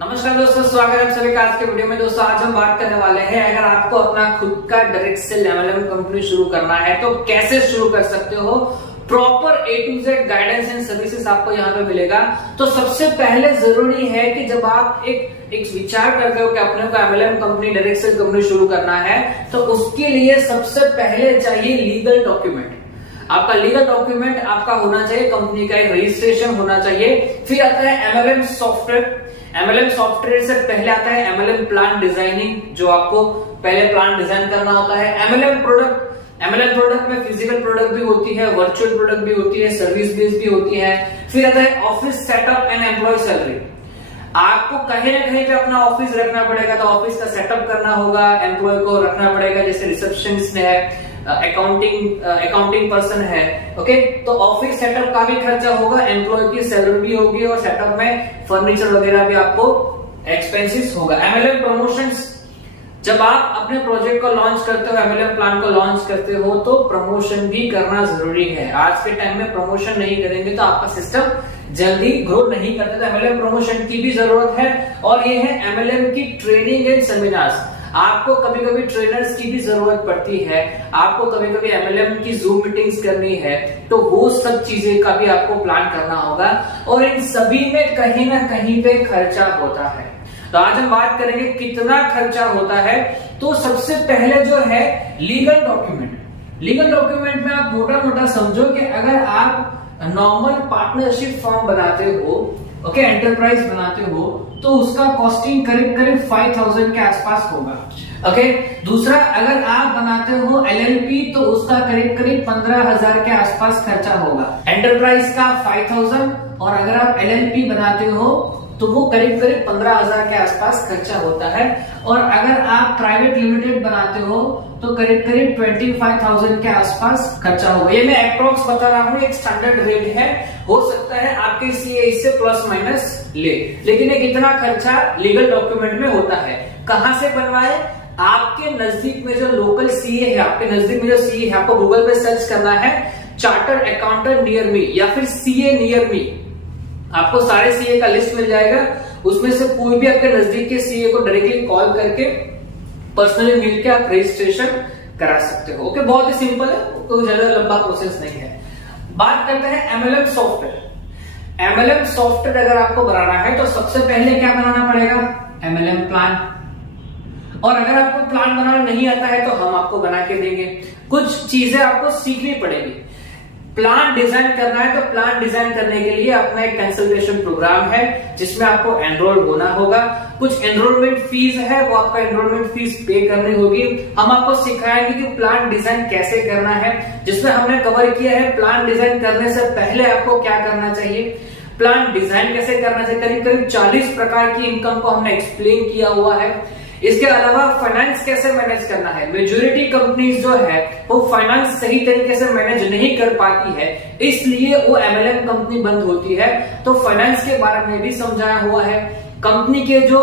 नमस्कार दोस्तों, स्वागत है आप सभी का आज के वीडियो में। दोस्तों आज हम बात करने वाले हैं, अगर आपको अपना खुद का डायरेक्ट सेल एमएलएम कंपनी शुरू करना है तो कैसे शुरू कर सकते हो। Proper A to Z guidance and services आपको यहाँ पे मिलेगा। तो सबसे पहले जरूरी है कि जब आप एक विचार करते हो कि अपने को MLM company direct sell company शुरू करना है तो उसके लिए सबसे पहले चाहिए लीगल डॉक्यूमेंट। आपका लीगल डॉक्यूमेंट आपका होना चाहिए, कंपनी का एक रजिस्ट्रेशन होना चाहिए। फिर आता है एमएलएम सॉफ्टवेयर। एमएलएम सॉफ्टवेयर से पहले आता है एमएलएम प्लान डिजाइनिंग, जो आपको पहले प्लान डिजाइन करना होता है। एमएलएम प्रोडक्ट में फिजिकल प्रोडक्ट भी होती है, वर्चुअल प्रोडक्ट भी होती है, सर्विस बेस्ड भी होती है। फिर आता है office setup and employ salary. आपको कहीं ना कहीं पे अपना ऑफिस रखना पड़ेगा, तो ऑफिस का सेटअप करना होगा, एम्प्लॉय को रखना पड़ेगा, जैसे रिसेप्शनिस्ट है, अकाउंटिंग पर्सन है। ओके, तो ऑफिस सेटअप का भी खर्चा होगा, एम्प्लॉय की सैलरी भी होगी और सेटअप में फर्नीचर वगैरह भी आपको एक्सपेंसेस होगा। एमएलएम प्रमोशंस, जब आप अपने प्रोजेक्ट को लॉन्च करते हो, एमएलएम प्लान को लॉन्च करते हो तो प्रमोशन भी करना जरूरी है। आज के टाइम में प्रमोशन नहीं करेंगे तो आपका सिस्टम जल्दी ग्रो नहीं करता। तो एमएलएम प्रमोशन की भी जरूरत है। और ये है एमएलएम की ट्रेनिंग एंड सेमिनार्स। आपको कभी कभी ट्रेनर्स की भी जरूरत पड़ती है, आपको कभी कभी एमएलएम की जूम मीटिंग्स करनी है, तो वो सब चीजें का भी आपको प्लान करना होगा। और इन सभी में कहीं ना कहीं पे खर्चा होता है। तो आज हम बात करेंगे कितना खर्चा होता है। तो सबसे पहले जो है लीगल डॉक्यूमेंट। लीगल डॉक्यूमेंट में आप मोटा मोटा समझो कि अगर आप नॉर्मल पार्टनरशिप फॉर्म बनाते हो, ओके, एंटरप्राइज बनाते हो, तो उसका कॉस्टिंग करीब करीब 5000 के आसपास होगा। ओके, दूसरा अगर आप बनाते हो एलएलपी तो उसका करीब करीब 15000 के आसपास खर्चा होगा। एंटरप्राइज का 5000 और अगर आप एलएलपी बनाते हो तो वो करीब करीब 15000 के आसपास खर्चा होता है। और अगर आप प्राइवेट लिमिटेड बनाते हो तो करीब करीब 25000 के आसपास खर्चा होगा। ये मैं अप्रोक्स बता रहा हूँ, एक स्टैंडर्ड रेट है, हो सकता है आपके सीए इससे प्लस माइनस ले, लेकिन एक इतना खर्चा लीगल डॉक्यूमेंट में होता है। कहां से बनवाए? आपके नजदीक में जो लोकल सीए है, आपके नजदीक में जो सीए है, आपको गूगल पे सर्च करना है चार्टर्ड अकाउंटेंट नियर मी या फिर सीए नियर मी। आपको सारे सीए का लिस्ट मिल जाएगा। उसमें से कोई भी आपके नजदीक के सीए को डायरेक्टली कॉल करके पर्सनली मिलकर आप रजिस्ट्रेशन करा सकते हो। ओके, बहुत ही सिंपल है, कोई ज्यादा लंबा प्रोसेस नहीं है। बात करते हैं एमएलएम सॉफ्टवेयर। एमएलएम सॉफ्टवेयर अगर आपको बनाना है तो सबसे पहले क्या बनाना पड़ेगा? MLM plan. और अगर आपको प्लान बनाना नहीं आता है तो हम आपको बना के देंगे। कुछ चीजें आपको सीखनी पड़ेगी। प्लान डिजाइन करना है तो प्लान डिजाइन करने के लिए अपना एक कंसल्टेशन प्रोग्राम है जिसमें आपको एनरोल होना होगा। कुछ एनरोलमेंट फीस है, वो आपका एनरोलमेंट फीस पे करनी होगी। हम आपको सिखाएंगे कि प्लान डिजाइन कैसे करना है, जिसमें हमने कवर किया है प्लान डिजाइन करने से पहले आपको क्या करना चाहिए, प्लान डिजाइन कैसे करना चाहिए। करीब करीब 40 प्रकार की इनकम को हमने एक्सप्लेन किया हुआ है। इसके अलावा फाइनेंस कैसे मैनेज करना है। मेजॉरिटी कंपनीज जो है वो फाइनेंस सही तरीके से मैनेज नहीं कर पाती है, इसलिए वो एमएलएम कंपनी बंद होती है। तो फाइनेंस के बारे में भी समझाया हुआ है। कंपनी के जो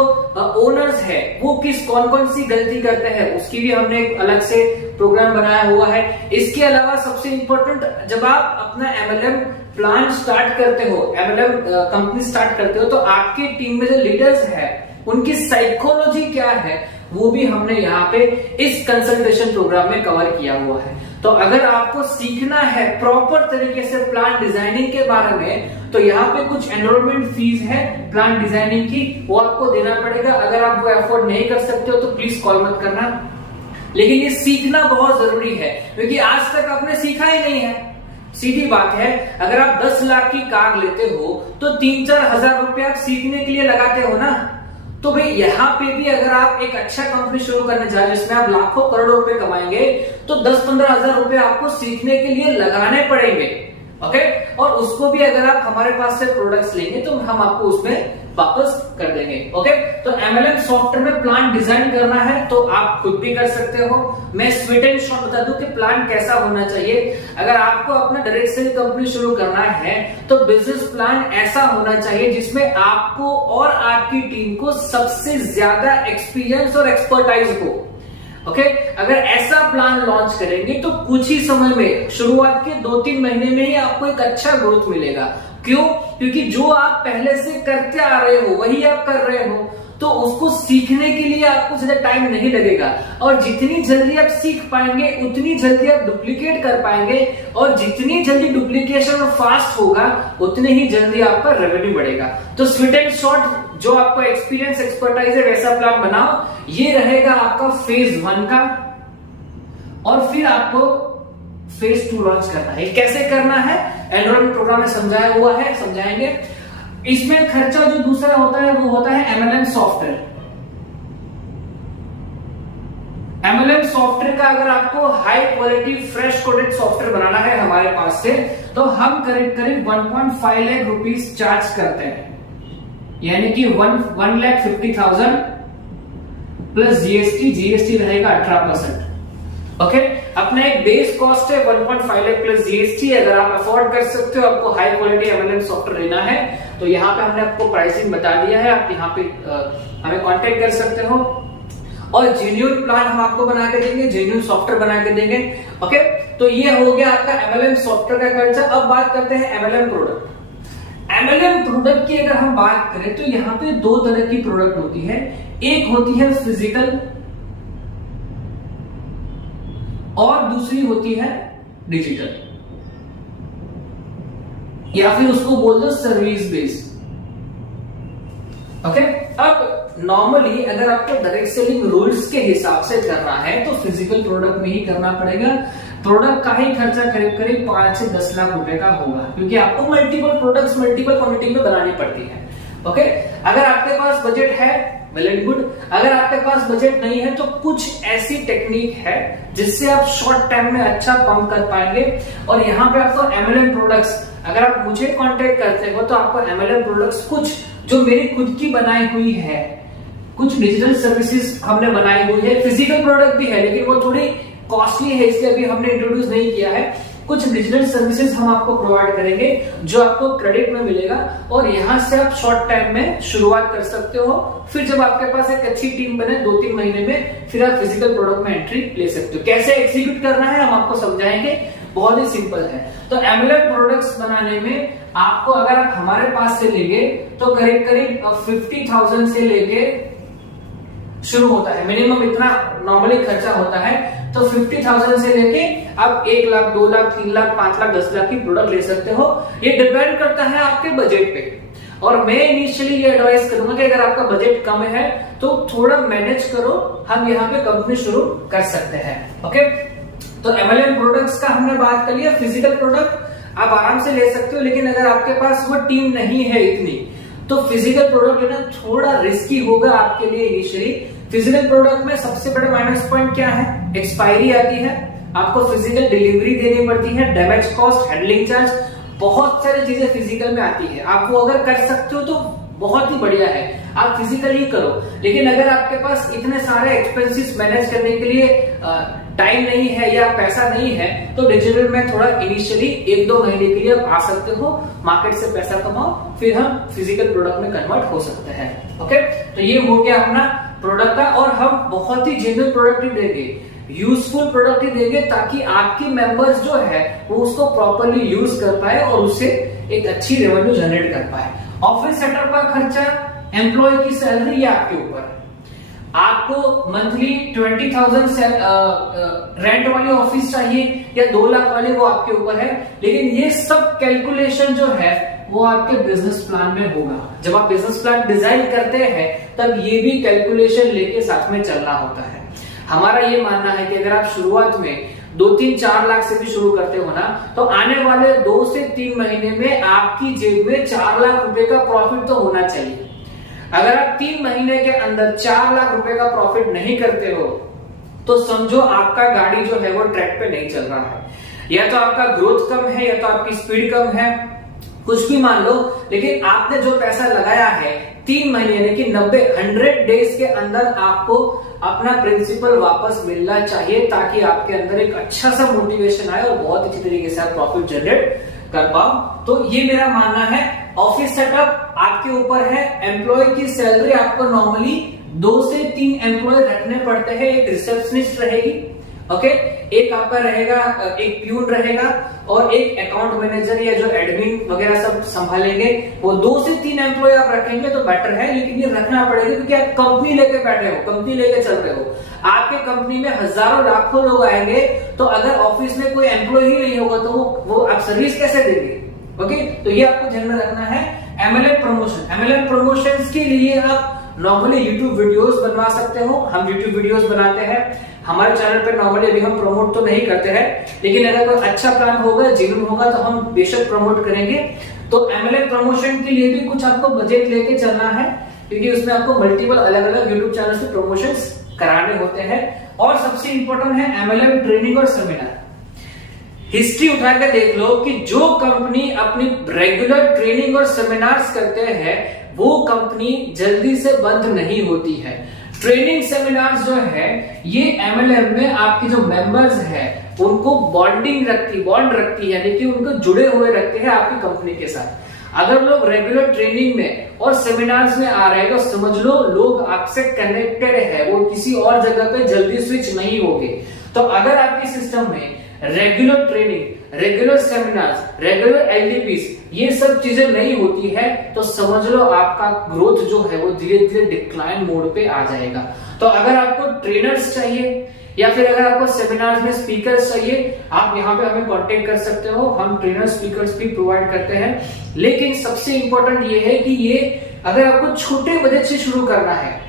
ओनर्स है वो कौन कौन सी गलती करते हैं उसकी भी हमने एक अलग से प्रोग्राम बनाया हुआ है। इसके अलावा सबसे इंपॉर्टेंट, जब आप अपना एमएलएम प्लान स्टार्ट करते हो, एमएलएम कंपनी स्टार्ट करते हो, तो आपकी टीम में जो लीडर्स है उनकी साइकोलॉजी क्या है वो भी हमने यहाँ पे इस कंसल्टेशन प्रोग्राम में कवर किया हुआ है। तो अगर आपको सीखना है प्रॉपर तरीके से प्लान डिजाइनिंग के बारे में तो यहाँ पे कुछ एनरोलमेंट फीस है प्लान डिजाइनिंग की, वो आपको देना पड़ेगा। अगर आप वो अफोर्ड नहीं कर सकते हो तो प्लीज कॉल मत करना, लेकिन ये सीखना बहुत जरूरी है क्योंकि आज तक आपने सीखा ही नहीं है। सीधी बात है, अगर आप 10 लाख की कार लेते हो तो 3-4 हजार रुपए आप सीखने के लिए लगाते हो ना। तो भाई यहाँ पे भी अगर आप एक अच्छा कंपनी शुरू करने जा रहे हैं जिसमें आप लाखों करोड़ों रुपए कमाएंगे तो 10-15 हजार रुपए आपको सीखने के लिए लगाने पड़ेंगे। ओके, और उसको भी अगर आप हमारे पास से प्रोडक्ट्स लेंगे तो हम आपको उसमें वापस कर देंगे। ओके, तो एमएलएम सॉफ्टवेयर में प्लान डिजाइन करना है तो आप खुद भी कर सकते हो। मैं स्वीट एंड शॉर्ट बता दूं कि प्लान कैसा होना चाहिए। अगर आपको अपना डायरेक्ट सेल कंपनी शुरू करना है तो बिजनेस प्लान ऐसा होना चाहिए जिसमें आपको और आपकी टीम को सबसे ज्यादा एक्सपीरियंस और एक्सपर्टाइज हो। ओके, अगर ऐसा प्लान लॉन्च करेंगे तो कुछ ही समय में, शुरुआत के 2-3 महीने में ही आपको एक अच्छा ग्रोथ मिलेगा। क्यों? क्योंकि जो आप पहले से करते आ रहे हो वही आप कर रहे हो, तो उसको सीखने के लिए आपको ज्यादा टाइम नहीं लगेगा, और जितनी जल्दी आप सीख पाएंगे उतनी जल्दी आप डुप्लीकेट कर पाएंगे, और जितनी जल्दी डुप्लीकेशन फास्ट होगा उतनी ही जल्दी आपका रेवेन्यू बढ़ेगा। तो स्वीट एंड शॉर्ट जो आपका एक्सपीरियंस एक्सपर्टाइज है वैसा प्लान बनाओ। ये रहेगा आपका फेज 1 का, और फिर आपको फेज 2 लॉन्च करना है। कैसे करना है एनरोलमेंट प्रोग्राम में समझाया हुआ है, समझाएंगे। इसमें खर्चा जो दूसरा होता है वो होता है MLM सॉफ्टवेयर। MLM सॉफ्टवेयर का अगर आपको high quality fresh coded software बनाना है हमारे पास से, तो हम करीब करीब 1.5 लाख रुपीस चार्ज करते हैं, यानी कि 1,50,000 प्लस जीएसटी रहेगा 18%। ओके, अपना एक बेस कॉस्ट है 1.5 लाख प्लस जीएसटी। अगर आप अफोर्ड कर सकते हो, आपको हाई क्वालिटी MLM सॉफ्टवेयर लेना है, तो यहाँ पे हमने आपको प्राइसिंग बता दिया है। आप यहाँ पे हमें कांटेक्ट कर सकते हो, और जेन्युइन प्लान हम आपको बना के देंगे, जेन्युइन सॉफ्टवेयर बना के देंगे। ओके, तो ये हो गया आपका MLM सॉफ्टवेयर का खर्चा। अब बात करते हैं MLM प्रोडक्ट। MLM प्रोडक्ट की अगर हम बात करें तो यहाँ पे 2 तरह की प्रोडक्ट होती है। एक होती है फिजिकल और दूसरी होती है डिजिटल, या फिर उसको बोल दो सर्विस बेस्ड। ओके, अब नॉर्मली अगर आपको डायरेक्ट सेलिंग रूल्स के हिसाब से करना है तो फिजिकल प्रोडक्ट में ही करना पड़ेगा। प्रोडक्ट का ही खर्चा करीब करीब 5 से 10 लाख रुपए का होगा, क्योंकि आपको मल्टीपल प्रोडक्ट्स मल्टीपल क्वांटिटी में बनानी पड़ती है। ओके, अगर आपके पास बजट है वेल एंड गुड, अगर आपके पास बजट नहीं है तो कुछ ऐसी टेक्निक है जिससे आप शॉर्ट टाइम में अच्छा पंप कर पाएंगे। और यहाँ पे आपको MLM प्रोडक्ट्स, अगर आप मुझे कांटेक्ट करते हो तो आपको MLM प्रोडक्ट्स कुछ जो मेरी खुद की बनाई हुई है, कुछ डिजिटल सर्विसेज हमने बनाई हुई है। फिजिकल प्रोडक्ट भी है लेकिन वो थोड़ी कॉस्टली है, इसलिए अभी हमने इंट्रोड्यूस नहीं किया है। कुछ डिजिटल सर्विसेज हम आपको प्रोवाइड करेंगे जो आपको क्रेडिट में मिलेगा, और यहां से आप शॉर्ट टाइम में शुरुआत कर सकते हो। फिर जब आपके पास एक अच्छी टीम बने 2-3 महीने में, फिर आप फिजिकल प्रोडक्ट में एंट्री ले सकते हो। कैसे एग्जीक्यूट करना है हम आपको समझाएंगे, बहुत ही सिंपल है। तो MLM प्रोडक्ट्स बनाने में आपको, अगर आप हमारे पास से लेंगे तो करीब करीब 50,000 से लेके शुरू होता है। मिनिमम इतना नॉर्मली खर्चा होता है, तो 50,000 से लेके आप 1 लाख, 2 लाख, 3 लाख, 5 लाख, 10 लाख की प्रोडक्ट ले सकते हो। ये डिपेंड करता है आपके बजट पे। और मैं इनिशियली ये एडवाइस करूंगा कि अगर आपका बजट कम है तो थोड़ा मैनेज करो, हम यहाँ पे कंपनी शुरू कर सकते हैं। ओके, तो MLM प्रोडक्ट्स का हमने बात कर लिया। फिजिकल प्रोडक्ट आप आराम से ले सकते हो, लेकिन अगर आपके पास वो टीम नहीं है इतनी, तो फिजिकल प्रोडक्ट लेना थोड़ा रिस्की होगा आपके लिए इनिशियली। फिजिकल प्रोडक्ट में सबसे बड़ा माइनस पॉइंट क्या है? एक्सपायरी आती है, आपको फिजिकल डिलीवरी देनी पड़ती है, डैमेज कॉस्ट, हैंडलिंग चार्ज, बहुत सारी चीजें फिजिकल में आती है। आप वो अगर कर सकते हो तो बहुत ही बढ़िया है, आप फिजिकल ही करो। लेकिन अगर आपके पास इतने सारे एक्सपेंसेस मैनेज करने के लिए टाइम नहीं है या पैसा नहीं है, तो डिजिटल में थोड़ा इनिशियली 1-2 महीने के लिए आप आ सकते हो, मार्केट से पैसा कमाओ, फिर हम फिजिकल प्रोडक्ट में कन्वर्ट हो सकते हैं। ओके, तो ये हो गया अपना प्रोडक्ट का, और हम बहुत ही जेन्युइन प्रोडक्ट ही देंगे, यूजफुल प्रोडक्ट ही देंगे, ताकि आपकी मेंबर्स जो है वो उसको प्रॉपरली यूज कर पाए और उससे एक अच्छी रेवेन्यू जनरेट कर पाए। ऑफिस सेटअप का खर्चा, एम्प्लॉय की सैलरी, ये आपके ऊपर है। आपको मंथली 20,000 रेंट वाली ऑफिस चाहिए या 2 लाख वाली, वो आपके ऊपर है। लेकिन ये सब कैलकुलेशन जो है वो आपके बिजनेस प्लान में होगा। जब आप बिजनेस प्लान डिजाइन करते हैं तब ये भी कैलकुलेशन लेके साथ में चलना होता है। हमारा ये मानना है कि अगर आप शुरुआत में 2-3-4 लाख से भी शुरू करते हो ना, तो आने वाले 2 से 3 महीने में आपकी जेब में 4 लाख रुपए का प्रॉफिट तो होना चाहिए। अगर आप 3 महीने के अंदर 4 लाख रुपए का प्रॉफिट नहीं करते हो तो समझो आपका गाड़ी जो है वो ट्रैक पे नहीं चल रहा है। या तो आपका ग्रोथ कम है, या तो आपकी स्पीड कम है, कुछ भी मान लो, लेकिन आपने जो पैसा लगाया है 3 महीने यानी कि 100 डेज के अंदर आपको अपना प्रिंसिपल वापस मिलना चाहिए, ताकि आपके अंदर एक अच्छा सा मोटिवेशन आए और बहुत अच्छी तरीके से आप प्रॉफिट जनरेट कर पाओ। तो ये मेरा मानना है। ऑफिस सेटअप आपके ऊपर है। एम्प्लॉय की सैलरी आपको नॉर्मली 2 से 3 एम्प्लॉय रखने पड़ते हैं, एक रिसेप्शनिस्ट रहेगी, ओके, एक आपका रहेगा, एक प्यून रहेगा और एक अकाउंट मैनेजर या जो एडमिन वगैरह सब संभालेंगे। वो 2 से 3 एम्प्लॉय आप रखेंगे तो बेटर है, लेकिन ये रखना पड़ेगा क्योंकि आप कंपनी लेके बैठे हो, कंपनी लेके चल रहे हो। आपके कंपनी में हजारों लाखों लोग आएंगे, तो अगर ऑफिस में कोई एम्प्लॉय ही नहीं होगा तो वो आप सर्विस कैसे देंगे? ओके, तो ये आपको ध्यान में रखना है। एमएलएम प्रमोशन, एमएलएम प्रमोशंस के लिए आप नॉर्मली यूट्यूब वीडियोस बनवा सकते हो। हम यूट्यूब वीडियोस बनाते हैं हमारे चैनल पे। नॉर्मली अभी हम प्रमोट तो नहीं करते हैं, लेकिन अगर कोई अच्छा प्लान होगा, जेन्युइन होगा तो हम बेशक प्रमोट करेंगे। तो एमएलएम प्रमोशन के लिए भी कुछ आपको बजट लेके चलना है, क्योंकि उसमें आपको मल्टीपल अलग अलग यूट्यूब चैनल से प्रमोशंस कराने होते हैं। और सबसे इंपॉर्टेंट है एमएलएम ट्रेनिंग और सेमिनार। हिस्ट्री उठाकर देख लो कि जो कंपनी अपनी रेगुलर ट्रेनिंग और सेमिनार्स करते हैं वो कंपनी जल्दी से बंद नहीं होती है। ट्रेनिंग सेमिनार्स जो है ये एमएलएम में आपके जो मेंबर्स हैं उनको बॉन्ड रखती है, लेकिन उनको जुड़े हुए रखते हैं आपकी कंपनी के साथ। अगर लोग रेगुलर ट्रेनिंग में और सेमिनार्स में आ रहे हैं तो समझ लो लोग आपसे कनेक्टेड है, वो किसी और जगह पे जल्दी स्विच नहीं होंगे। तो अगर आपके सिस्टम में regular training, regular seminars, regular LDPs ये सब चीजें नहीं होती है तो समझ लो आपका ग्रोथ जो है वो धीरे धीरे डिक्लाइन मोड पे आ जाएगा। तो अगर आपको ट्रेनर्स चाहिए या फिर अगर आपको सेमिनार्स में स्पीकर्स चाहिए, आप यहाँ पे हमें कांटेक्ट कर सकते हो। हम ट्रेनर स्पीकर्स भी प्रोवाइड करते हैं। लेकिन सबसे इंपॉर्टेंट ये है कि ये अगर आपको छोटे बजट से शुरू करना है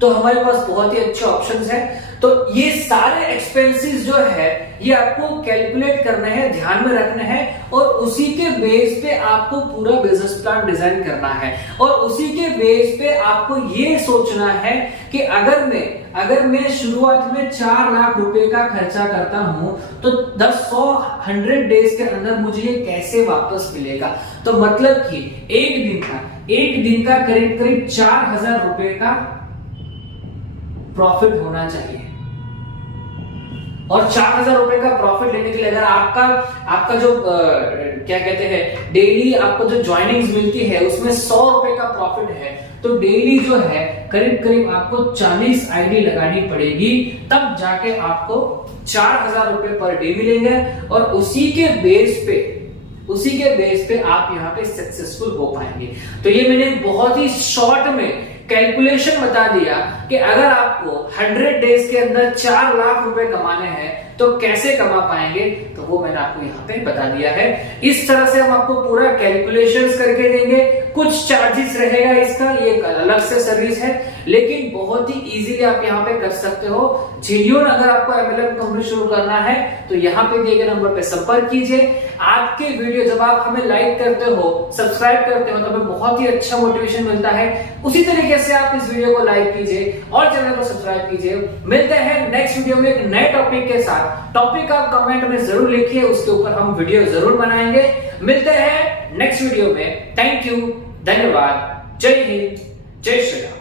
तो हमारे पास बहुत ही अच्छे ऑप्शंस हैं। तो ये सारे एक्सपेंसेस जो है ये आपको कैलकुलेट करने हैं, ध्यान में रखने हैं, और उसी के बेस पे आपको पूरा बिजनेस प्लान डिजाइन करना है। और उसी के बेस पे आपको ये सोचना है कि अगर मैं शुरुआत में 4 लाख रुपए का खर्चा करता हूं तो 100 डेज के अंदर मुझे ये कैसे वापस मिलेगा। तो मतलब कि एक दिन का करीब 4000 रुपए का प्रॉफिट होना चाहिए। और 4000 रुपए का प्रॉफिट लेने के लिए अगर आपका जो क्या कहते हैं डेली आपको जो ज्वाइनिंग्स मिलती है उसमें 100 रुपए का प्रॉफिट है, तो डेली जो है करीब आपको 40 आईडी लगानी पड़ेगी, तब जाके आपको 4000 रुपए पर डे मिलेंगे। और उसी के बेस पे आप यहाँ पे सक्सेसफुल हो पाएंगे। तो ये मैंने बहुत ही शॉर्ट में कैलकुलेशन बता दिया कि अगर आपको 100 डेज के अंदर 4 लाख रुपए कमाने हैं तो कैसे कमा पाएंगे, तो वो मैंने आपको यहाँ पे बता दिया है। इस तरह से हम आपको पूरा कैलकुलेशंस करके देंगे। कुछ चार्जेस रहेगा इसका, ये अलग से सर्विस है, लेकिन बहुत ही इजीली आप यहाँ पे कर सकते हो। जेन्युइन अगर आपको एमएलएम कंपनी शुरू करना है तो यहाँ पे दिए गए नंबर पे संपर्क कीजिए। आपके वीडियो जब आप हमें लाइक करते हो, सब्सक्राइब करते हो, तो हमें बहुत ही अच्छा मोटिवेशन मिलता है। उसी तरीके से आप इस वीडियो को लाइक कीजिए और चैनल को सब्सक्राइब कीजिए। मिलते हैं नेक्स्ट वीडियो में एक नए टॉपिक के साथ। टॉपिक आप कमेंट में जरूर लिखिए, उसके ऊपर हम वीडियो जरूर बनाएंगे। मिलते हैं नेक्स्ट वीडियो में। थैंक यू, धन्यवाद, जय हिंद, जय श्री राम।